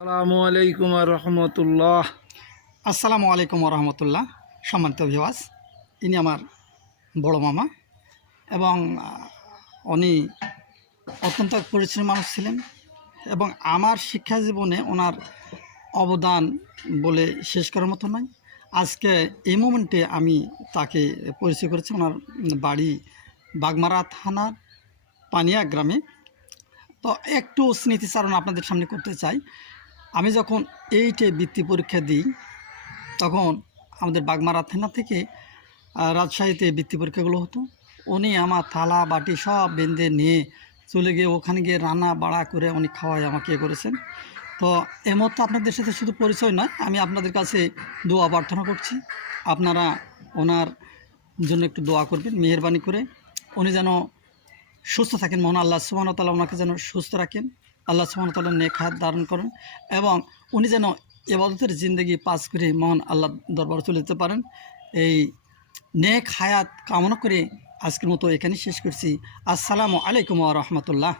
আসসালামু আলাইকুম রহমতুল্লাহ। আসসালামু আলাইকুম রহমতুল্লাহ, সম্মানিত ভিওয়াস ইনি আমার বড় মামা এবং উনি অত্যন্ত পরিশ্রমী মানুষ ছিলেন এবং আমার শিক্ষা জীবনে ওনার অবদান বলে শেষ করার মতো নয়। আজকে এই মোমেন্টে আমি তাকে পরিচয় করেছি, ওনার বাড়ি বাগমারা থানার পানিয়া গ্রামে। তো একটু স্মৃতিচারণ আপনাদের সামনে করতে চাই। আমি যখন এইটে বৃত্তি পরীক্ষা দিই, তখন আমাদের বাগমারা থানা থেকে রাজশাহীতে বৃত্তি পরীক্ষাগুলো হতো। উনি আমার থালা, বাটি সব বেঁধে নিয়ে চলে গিয়ে ওখানে গিয়ে রান্না বাড়া করে উনি খাওয়াই আমাকে করেছেন। তো এ মুহূর্তে আপনাদের সাথে শুধু পরিচয় নয়, আমি আপনাদের কাছে দোয়া প্রার্থনা করছি। আপনারা ওনার জন্য একটু দোয়া করবেন, মেহরবানি করে। উনি যেন সুস্থ থাকেন, মহান আল্লাহ সুবাহ তালা ওনাকে যেন সুস্থ রাখেন। আল্লাহ তালা নেক হাত ধারণ করেন এবং উনি যেন এবাদতের জিন্দগি পাস করে মহান আল্লাহ দরবার চলে যেতে পারেন। এই নেক হায়াত কামনা করে আজকের মতো এখানে শেষ করছি। আসসালামু আলাইকুম রহমতুল্লাহ।